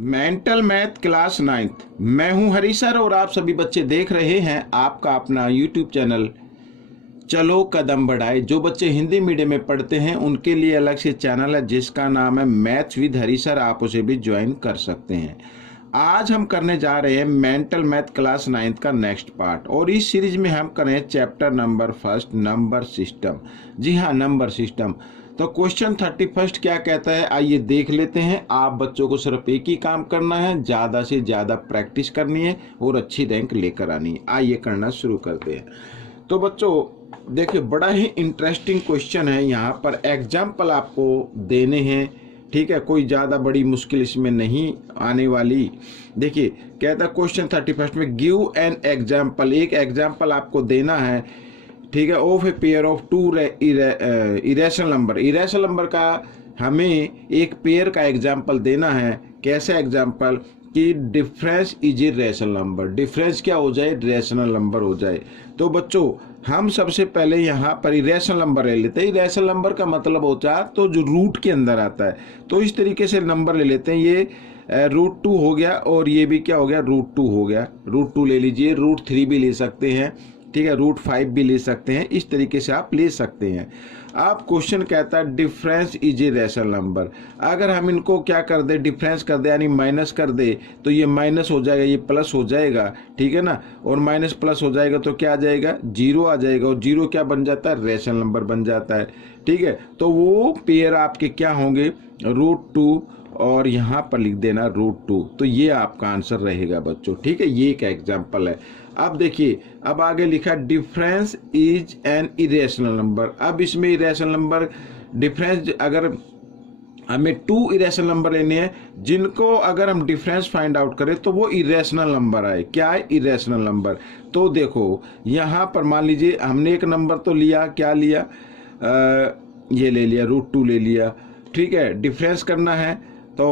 Mental math class 9th। मैं हूं हरी sir और आप सभी बच्चे देख रहे हैं आपका अपना यूट्यूब चैनल चलो कदम बढ़ाए। जो बच्चे हिंदी मीडियम में पढ़ते हैं उनके लिए अलग से चैनल है जिसका नाम है मैथ्स विद हरी सर, आप उसे भी ज्वाइन कर सकते हैं। आज हम करने जा रहे हैं मेंटल मैथ क्लास 9th का नेक्स्ट पार्ट और इस सीरीज में हम करें चैप्टर नंबर 1 नंबर सिस्टम। जी हाँ, नंबर सिस्टम। तो क्वेश्चन 31 क्या कहता है, आइए देख लेते हैं। आप बच्चों को सिर्फ एक ही काम करना है, ज़्यादा से ज़्यादा प्रैक्टिस करनी है और अच्छी रैंक लेकर आनी है। आइए करना शुरू करते हैं। तो बच्चों देखिए, बड़ा ही इंटरेस्टिंग क्वेश्चन है। यहाँ पर एग्जाम्पल आपको देने हैं, ठीक है, कोई ज़्यादा बड़ी मुश्किल इसमें नहीं आने वाली। देखिए कहता है क्वेश्चन 31 में गिव एन एग्जाम्पल, एक एग्जाम्पल आपको देना है, ठीक है, of a pair of two irrational number. Irrational number का हमें एक पेयर का एग्जाम्पल देना है। कैसे एग्जाम्पल कि difference is a rational number, difference क्या हो जाए, रेशनल नंबर हो जाए। तो बच्चों हम सबसे पहले यहाँ पर इरेशनल नंबर ले लेते हैं। इरेशनल नंबर का मतलब होता है तो जो रूट के अंदर आता है, तो इस तरीके से नंबर ले लेते हैं। ये √2 हो गया और ये भी क्या हो गया, √2 हो गया। √2 ले लीजिए, √3 भी ले सकते हैं, ठीक है, √5 भी ले सकते हैं। इस तरीके से आप ले सकते हैं। अब क्वेश्चन कहता है difference is a rational number. अगर हम इनको क्या कर दे, डिफरेंस कर दे यानी माइनस कर दे, तो ये माइनस हो जाएगा, ये प्लस हो जाएगा, ठीक है ना। और माइनस प्लस हो जाएगा तो क्या आ जाएगा, 0 आ जाएगा। और 0 क्या बन जाता है, रेशनल नंबर बन जाता है, ठीक है। तो वो पेयर आपके क्या होंगे, √2 और यहाँ पर लिख देना √2। तो ये आपका आंसर रहेगा बच्चों, ठीक है। ये एक एग्जाम्पल है। अब देखिए, अब आगे लिखा difference is an irrational number. अब इसमें इरेशनल नंबर डिफरेंस, अगर हमें 2 इरेशनल नंबर लेने हैं जिनको अगर हम डिफरेंस फाइंड आउट करें तो वो इरेशनल नंबर आए। क्या है, इरेशनल नंबर। तो देखो यहाँ पर मान लीजिए हमने एक नंबर तो लिया, क्या लिया, ये ले लिया, √2 ले लिया, ठीक है। डिफरेंस करना है तो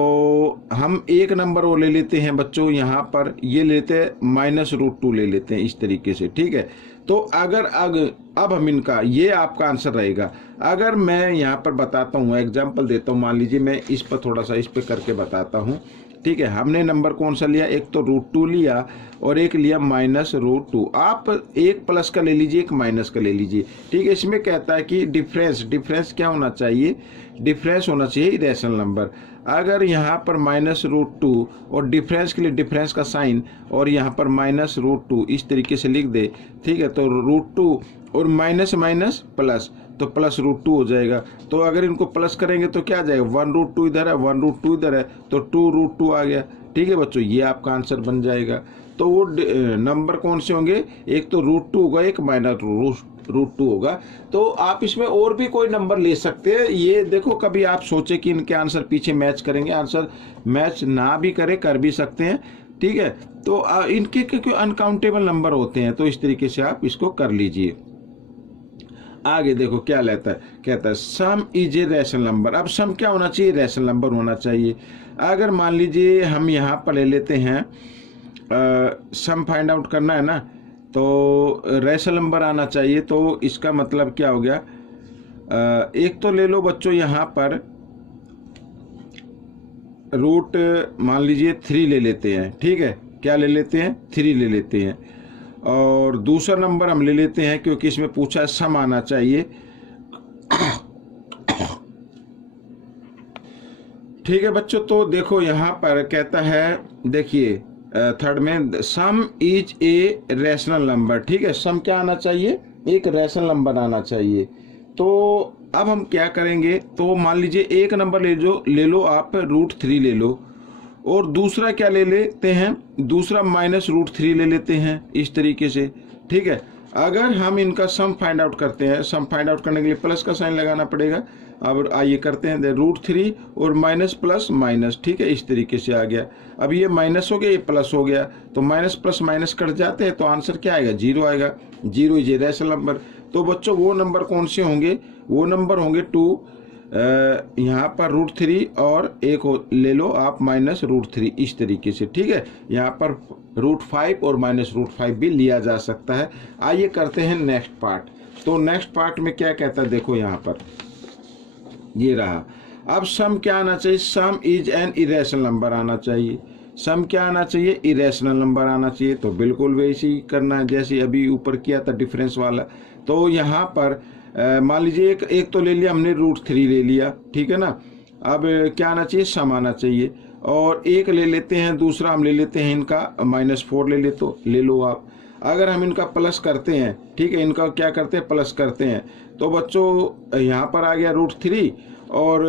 हम एक नंबर वो ले लेते हैं बच्चों, यहाँ पर ये लेते हैं -√2 ले लेते हैं, इस तरीके से, ठीक है। तो अगर अब हम इनका, ये आपका आंसर रहेगा। अगर मैं यहाँ पर बताता हूँ, एग्जाम्पल देता हूँ, मान लीजिए मैं इस पर थोड़ा सा इस पर करके बताता हूँ, ठीक है। हमने नंबर कौन सा लिया, एक तो √2 लिया और एक लिया -√2। आप एक प्लस का ले लीजिए, एक माइनस का ले लीजिए, ठीक है। इसमें कहता है कि डिफरेंस क्या होना चाहिए, डिफरेंस होना चाहिए इरेशनल नंबर। अगर यहाँ पर -√2 और डिफरेंस के लिए डिफरेंस का साइन और यहाँ पर -√2 इस तरीके से लिख दे, ठीक है, तो √2 और माइनस माइनस प्लस, तो +√2 हो जाएगा। तो अगर इनको प्लस करेंगे तो क्या आ जाएगा, 1√2 इधर है, 1√2 इधर है, तो 2√2 आ गया, ठीक है बच्चों। ये आपका आंसर बन जाएगा। तो वो नंबर कौन से होंगे, एक तो √2 होगा, एक -√2 होगा। तो आप इसमें और भी कोई नंबर ले सकते हैं। ये देखो, कभी आप सोचे कि इनके आंसर पीछे मैच करेंगे, आंसर मैच ना भी करे, कर भी सकते हैं, ठीक है। तो इनके क्योंकि अनकाउंटेबल नंबर होते हैं, तो इस तरीके से आप इसको कर लीजिए। आगे देखो क्या लेता है, कहता है सम इज ए रेशनल नंबर। अब सम क्या होना चाहिए, रेशनल नंबर होना चाहिए। अगर मान लीजिए हम यहाँ पर ले लेते हैं, सम फाइंड आउट करना है ना, तो रेशनल नंबर आना चाहिए। तो इसका मतलब क्या हो गया, एक तो ले लो बच्चों यहाँ पर रूट मान लीजिए 3 ले लेते हैं, ठीक है। क्या ले लेते हैं, 3 ले लेते हैं। और दूसरा नंबर हम ले लेते हैं क्योंकि इसमें पूछा है सम आना चाहिए, ठीक है बच्चों। तो देखो यहाँ पर कहता है, देखिए थर्ड में सम इज ए रेशनल नंबर, ठीक है। सम क्या आना चाहिए, एक रेशनल नंबर आना चाहिए। तो अब हम क्या करेंगे, तो मान लीजिए एक नंबर ले लो आप, √3 ले लो, और दूसरा क्या ले लेते हैं, दूसरा -√3 ले लेते हैं, इस तरीके से, ठीक है। अगर हम इनका सम फाइंड आउट करते हैं, सम फाइंड आउट करने के लिए प्लस का साइन लगाना पड़ेगा। अब आइए करते हैं, √3 और माइनस प्लस माइनस, ठीक है, इस तरीके से आ गया। अब ये माइनस हो गया, ये प्लस हो गया, तो माइनस प्लस माइनस कट जाते हैं, तो आंसर क्या आएगा, 0 आएगा। 0 इज ए रेशनल नंबर। तो बच्चों वो नंबर कौन से होंगे, वो नंबर होंगे 2, यहाँ पर √3 और एक ले लो आप -√3, इस तरीके से, ठीक है। यहाँ पर √5 और -√5 भी लिया जा सकता है। आइए करते हैं नेक्स्ट पार्ट। तो नेक्स्ट पार्ट में क्या कहता है, देखो यहाँ पर ये रहा। अब सम क्या आना चाहिए, सम इज एन इरेशनल नंबर आना चाहिए। सम क्या आना चाहिए, इरेशनल नंबर आना चाहिए। तो बिल्कुल वैसे ही करना है जैसे अभी ऊपर किया था डिफरेंस वाला। तो यहाँ पर मान लीजिए एक तो ले लिया हमने √3 ले लिया, ठीक है ना। अब क्या आना चाहिए, सम आना चाहिए। और एक ले लेते हैं, दूसरा हम ले लेते हैं इनका -4 ले लो आप। अगर हम इनका प्लस करते हैं, ठीक है, इनका क्या करते हैं, प्लस करते हैं, तो बच्चों यहाँ पर आ गया √3 और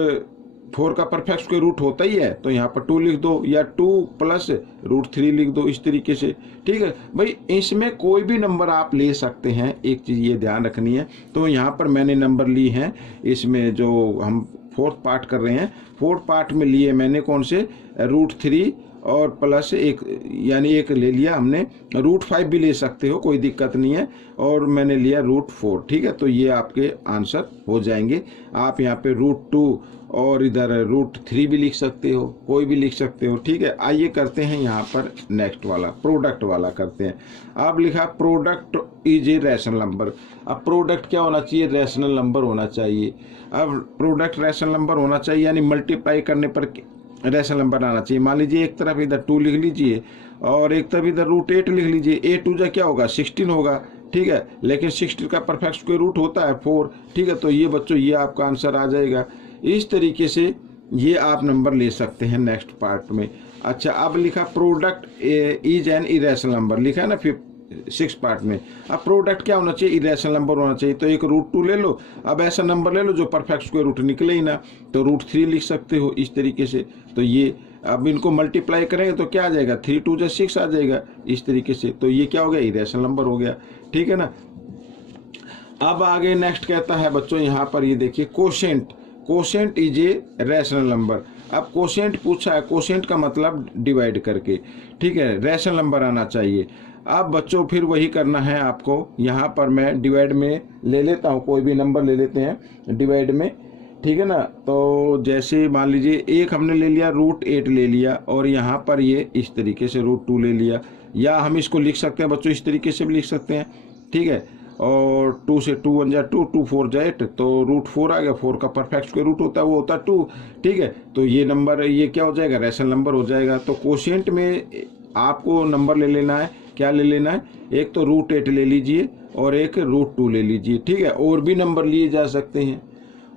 4 का परफेक्ट स्क्वायर रूट होता ही है, तो यहाँ पर 2 लिख दो या 2 + √3 लिख दो इस तरीके से, ठीक है भाई। इसमें कोई भी नंबर आप ले सकते हैं, एक चीज़ ये ध्यान रखनी है। तो यहाँ पर मैंने नंबर ली हैं, इसमें जो हम 4th पार्ट कर रहे हैं, 4th पार्ट में लिए मैंने कौन से, √3 और प्लस एक, यानी एक ले लिया हमने। √5 भी ले सकते हो, कोई दिक्कत नहीं है। और मैंने लिया √4, ठीक है। तो ये आपके आंसर हो जाएंगे। आप यहाँ पे √2 और इधर √3 भी लिख सकते हो, कोई भी लिख सकते हो, ठीक है। आइए करते हैं यहाँ पर नेक्स्ट वाला, प्रोडक्ट वाला करते हैं। अब लिखा product is a rational number. अब प्रोडक्ट क्या होना चाहिए, रैशनल नंबर होना चाहिए। अब प्रोडक्ट रैशनल नंबर होना चाहिए, यानी मल्टीप्लाई करने पर रैशनल नंबर आना चाहिए। मान लीजिए एक तरफ इधर 2 लिख लीजिए और एक तरफ इधर √8 लिख लीजिए। 8 2 क्या होगा, 16 होगा, ठीक है। लेकिन 16 का परफेक्ट स्क्वायर रूट होता है 4, ठीक है। तो ये बच्चों ये आपका आंसर आ जाएगा। इस तरीके से ये आप नंबर ले सकते हैं नेक्स्ट पार्ट में। अच्छा, अब लिखा product is an irrational number, लिखा है ना 6 पार्ट में। अब प्रोडक्ट क्या होना चाहिए, इरेशनल नंबर होना चाहिए। तो एक √2 ले लो, अब ऐसा नंबर ले लो जो परफेक्ट स्क्वायर रूट निकले ही ना, तो √3 लिख सकते हो इस तरीके से। तो ये अब इनको मल्टीप्लाई करेंगे तो क्या आ जाएगा, 3 2 6 आ जाएगा इस तरीके से। तो ये क्या हो गया, इरेशनल नंबर हो गया, ठीक है ना। अब आगे नेक्स्ट कहता है बच्चों, यहाँ पर ये देखिए quotient, quotient is a rational number. अब कोशेंट पूछा है, कोशेंट का मतलब डिवाइड करके, ठीक है, रैशनल नंबर आना चाहिए। अब बच्चों फिर वही करना है आपको। यहाँ पर मैं डिवाइड में ले लेता हूँ, कोई भी नंबर ले लेते हैं डिवाइड में, ठीक है ना। तो जैसे मान लीजिए एक हमने ले लिया √8 ले लिया और यहाँ पर ये इस तरीके से √2 ले लिया, या हम इसको लिख सकते हैं बच्चों इस तरीके से भी लिख सकते हैं, ठीक है। और 2 से 2 1 जा 2, 2 4 जा 8, तो √4 आ गया। 4 का परफेक्ट स्क्वायर रूट होता है, वो होता है 2, ठीक है। तो ये नंबर ये क्या हो जाएगा, रैशनल नंबर हो जाएगा। तो कोशेंट में आपको नंबर ले लेना है, क्या ले लेना है, एक तो √8 ले लीजिए और एक √2 ले लीजिए, ठीक है। और भी नंबर लिए जा सकते हैं,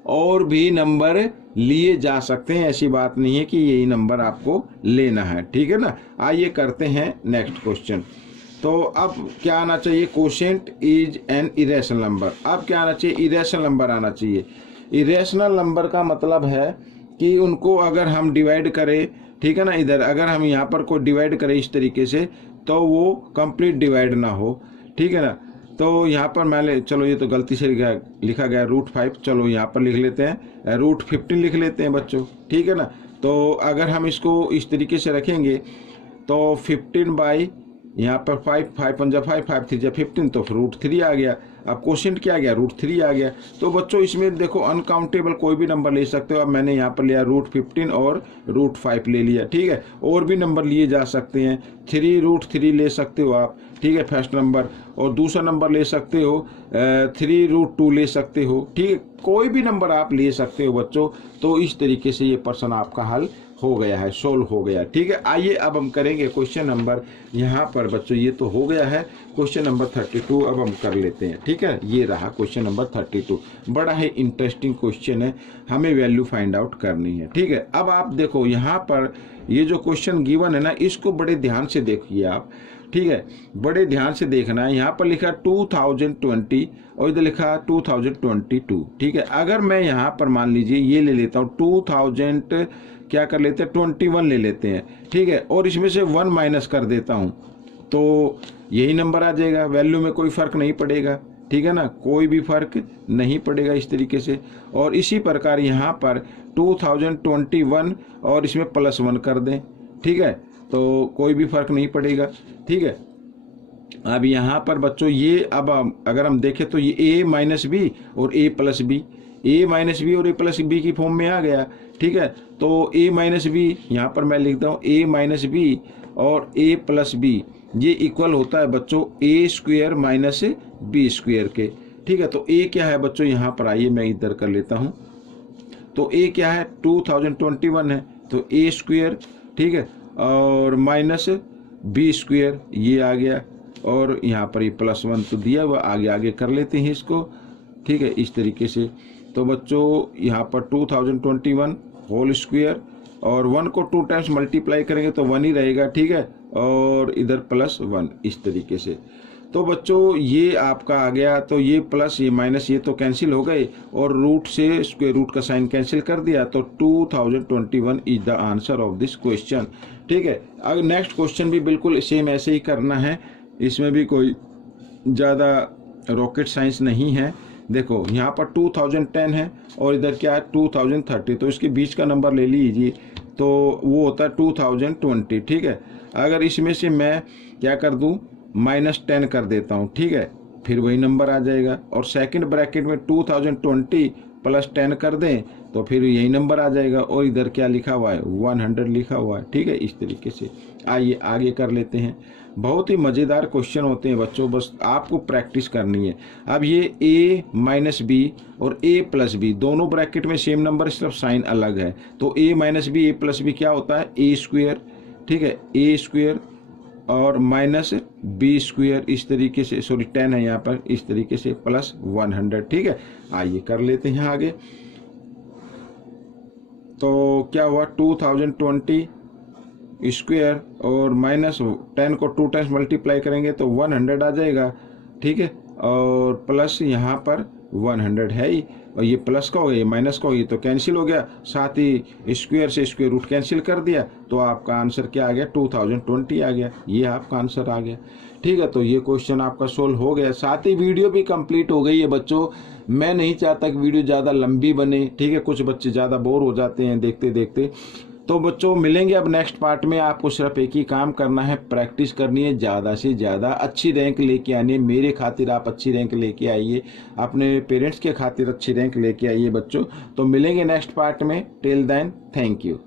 और भी नंबर लिए जा सकते हैं, ऐसी बात नहीं है कि यही नंबर आपको लेना है, ठीक है ना। आइए करते हैं नेक्स्ट क्वेश्चन। तो अब क्या आना चाहिए, quotient is an irrational number. अब क्या आना चाहिए, इरेशनल नंबर आना चाहिए। इरेशनल नंबर का मतलब है कि उनको अगर हम डिवाइड करें, ठीक है ना, इधर अगर हम यहाँ पर कोई डिवाइड करें इस तरीके से, तो वो कंप्लीट डिवाइड ना हो, ठीक है ना। तो यहाँ पर मैं चलो ये तो गलती से लिखा गया √5, चलो यहाँ पर लिख लेते हैं √15 लिख लेते हैं बच्चों, ठीक है ना। तो अगर हम इसको इस तरीके से रखेंगे तो 15 बाई यहाँ पर 5 5 5 5 5 3 15, तो √3 आ गया। अब क्वेश्चन क्या आ गया, √3 आ गया। तो बच्चों इसमें देखो अनकाउंटेबल कोई भी नंबर ले सकते हो। अब मैंने यहाँ पर लिया √15 और √5 ले लिया, ठीक है। और भी नंबर लिए जा सकते हैं, 3√3 ले सकते हो आप, ठीक है, फर्स्ट नंबर। और दूसरा नंबर ले सकते हो 3√2 ले सकते हो, ठीक है। कोई भी नंबर आप ले सकते हो बच्चों। तो इस तरीके से ये प्रश्न आपका हल हो गया है, सोल्व हो गया, ठीक है। आइए अब हम करेंगे क्वेश्चन नंबर, यहाँ पर बच्चों ये तो हो गया है क्वेश्चन नंबर 32। अब हम कर लेते हैं, ठीक है। ये रहा क्वेश्चन नंबर 32, बड़ा ही इंटरेस्टिंग क्वेश्चन है, हमें वैल्यू फाइंड आउट करनी है, ठीक है। अब आप देखो यहाँ पर ये जो क्वेश्चन गिवन है ना, इसको बड़े ध्यान से देखिए आप, ठीक है, बड़े ध्यान से देखना है। यहाँ पर लिखा 2020 और इधर लिखा 2022, ठीक है। अगर मैं यहाँ पर मान लीजिए ये ले लेता हूँ 2000 क्या कर लेते हैं 21 ले लेते हैं, ठीक है, और इसमें से 1 माइनस कर देता हूँ तो यही नंबर आ जाएगा, वैल्यू में कोई फर्क नहीं पड़ेगा, ठीक है ना, कोई भी फर्क नहीं पड़ेगा इस तरीके से। और इसी प्रकार यहाँ पर 2021 और इसमें +1 कर दें, ठीक है, तो कोई भी फर्क नहीं पड़ेगा, ठीक है। अब यहाँ पर बच्चों ये अब अगर हम देखें तो ये a-b और a+b, a-b और a+b की फॉर्म में आ गया, ठीक है। तो a-b यहाँ पर मैं लिखता हूँ a-b और a+b ये इक्वल होता है बच्चों a² - b² के, ठीक है। तो a क्या है बच्चों, यहाँ पर आइए मैं इधर कर लेता हूँ तो ए क्या है 2021 है, तो ए स्क्वेयर, ठीक है, और माइनस बी स्क्वेयर ये आ गया, और यहाँ पर ये +1 तो दिया हुआ, आगे आगे कर लेते हैं इसको, ठीक है, इस तरीके से। तो बच्चों यहाँ पर 2021 होल स्क्वेयर, और 1 को 2 टाइम्स मल्टीप्लाई करेंगे तो 1 ही रहेगा, ठीक है, और इधर +1 इस तरीके से। तो बच्चों ये आपका आ गया, तो ये प्लस ये माइनस ये तो कैंसिल हो गए, और रूट से स्क्वायर रूट का साइन कैंसिल कर दिया, तो 2021 is the answer of this question, ठीक है। अब नेक्स्ट क्वेश्चन भी बिल्कुल सेम ऐसे ही करना है, इसमें भी कोई ज़्यादा रॉकेट साइंस नहीं है। देखो यहाँ पर 2010 है और इधर क्या है 2030, तो इसके बीच का नंबर ले लीजिए, तो वो होता है 2020, ठीक है। अगर इसमें से मैं क्या कर दूँ -10 कर देता हूँ, ठीक है, फिर वही नंबर आ जाएगा, और सेकंड ब्रैकेट में 2020 + 10 कर दें तो फिर यही नंबर आ जाएगा, और इधर क्या लिखा हुआ है 100 लिखा हुआ है, ठीक है, इस तरीके से। आइए आगे कर लेते हैं। बहुत ही मज़ेदार क्वेश्चन होते हैं बच्चों, बस आपको प्रैक्टिस करनी है। अब ये a - b और a + b दोनों ब्रैकेट में सेम नंबर, सिर्फ साइन अलग है, तो a - b a + b क्या होता है a स्क्वेयर, ठीक है, a स्क्वेयर और -b स्क्वेयर इस तरीके से, सॉरी 10 है यहाँ पर, इस तरीके से +100, ठीक है। आइए कर लेते हैं आगे। तो क्या हुआ 2020 स्क्वेयर और -10 को 2 टाइम्स मल्टीप्लाई करेंगे तो 100 आ जाएगा, ठीक है, और प्लस यहाँ पर 100 है ही, और ये प्लस का हो गया, ये माइनस का हो गया, तो कैंसिल हो गया, साथ ही स्क्वायर से स्क्वायर रूट कैंसिल कर दिया, तो आपका आंसर क्या आ गया 2020 आ गया, ये आपका आंसर आ गया, ठीक है। तो ये क्वेश्चन आपका सोल्व हो गया, साथ ही वीडियो भी कंप्लीट हो गई है बच्चों। मैं नहीं चाहता कि वीडियो ज़्यादा लंबी बने, ठीक है, कुछ बच्चे ज़्यादा बोर हो जाते हैं देखते देखते। तो बच्चों मिलेंगे अब नेक्स्ट पार्ट में। आपको सिर्फ एक ही काम करना है, प्रैक्टिस करनी है, ज़्यादा से ज़्यादा अच्छी रैंक लेके आनी है। मेरे खातिर आप अच्छी रैंक लेके आइए, अपने पेरेंट्स के खातिर अच्छी रैंक लेके आइए बच्चों। तो मिलेंगे नेक्स्ट पार्ट में, टिल देन थैंक यू।